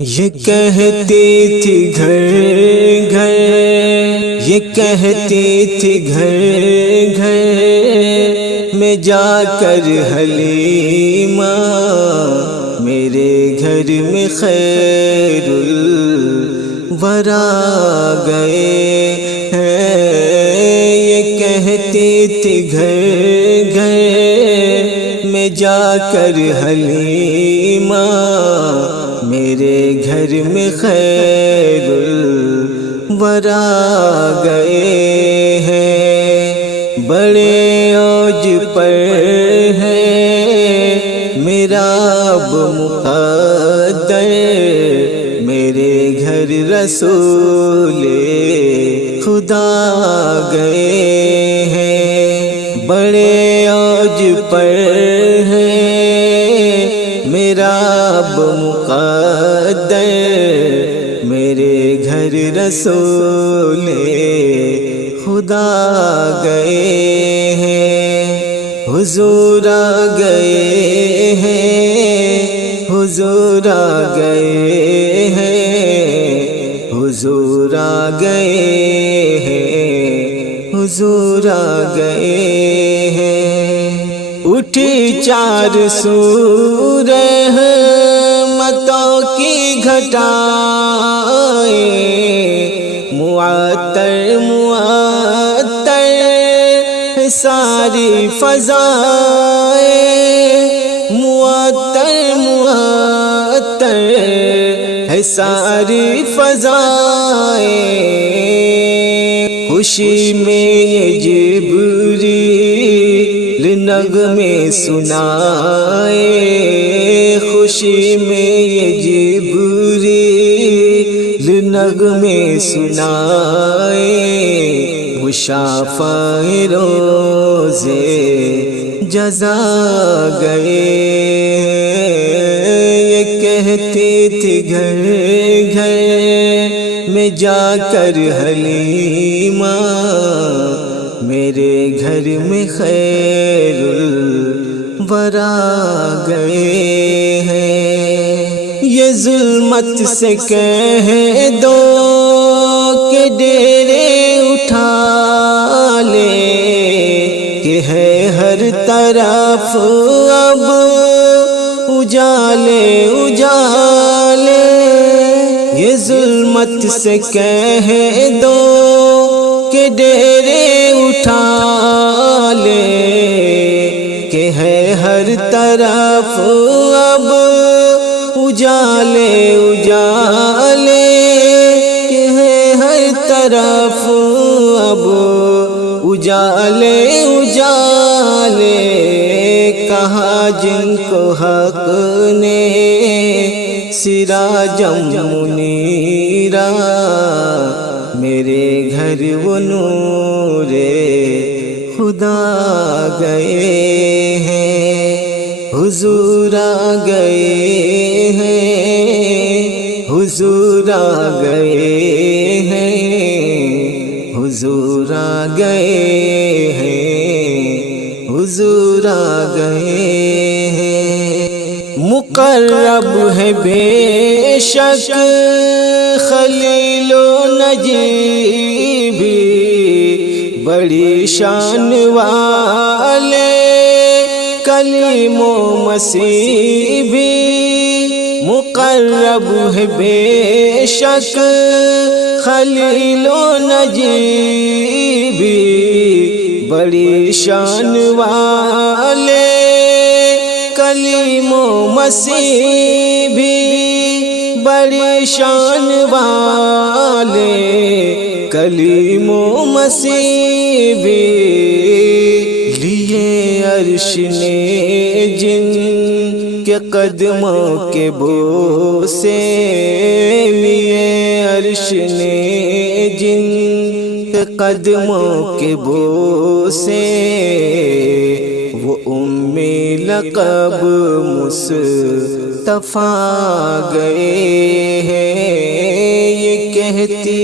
یہ کہتی تھی گھر گھر، یہ کہتی تھی گھر گھر میں جا کر حلیمہ، میرے گھر میں خیر الورا گئے ہیں۔ یہ کہتی تھی گھر گھر میں جا کر حلیمہ، میرے گھر میں خیر الورا گئے ہیں۔ بڑے اوج پر ہے میرا اب مقدر، میرے گھر رسول خدا گئے ہیں۔ بڑے اوج پر ہے میرا اب مقدر، میرے گھر رسول خدا گئے ہیں۔ حضور آ گئے ہیں، حضور آ گئے ہیں، حضور آ گئے ہیں، حضور آ گئے ہیں۔ اٹھی چار سو رحمتوں کی گھٹائیں، معطر معطر ساری فضائیں، معطر معطر ہے ساری فضائیں۔ خوشی میں یہ جبریل نغمے سنائے، خوشی میں یہ جبریل نغمے سنائے۔ مشافع روزے جزا گئے، یہ کہتی تھی گھر گھر میں جا کر حلیمہ، میرے گھر میں خیر الورا گئے ہیں۔ یہ ظلمت سے کہہ دو کہ ڈیرے اٹھا لے، کہ ہے ہر طرف اب اجالے اجالے۔ یہ ظلمت سے کہہ دو کہ ڈیرے اٹھا لے، کہ ہے ہر طرف اب اجالے اجالے، کہ ہے ہر طرف اب اجالے اجالے۔ کہا جن کو حق نے سراجم منیرا، میرے گھر وہ نور خدا گئے ہیں۔ حضور آ گئے ہیں، حضور آ گئے ہیں، حضور آ گئے ہیں، حضور آ گئے ہیں۔ مقرب ہے بے شک خلیل و نجی بھی، بڑی شان والے کلیم و مسیح بھی۔ مقرب ہے بے شک خلیل و نجی بھی، بڑی شان والے کلیم و مسیح بھی، بڑی شان والے کلیم و مسیح بھی۔ لیے عرش نے جن کے قدموں کے بوسے، لیے عرش نے جن کے قدموں کے بوسے، وہ لقب مصطفیٰ گئے ہیں۔ یہ کہتی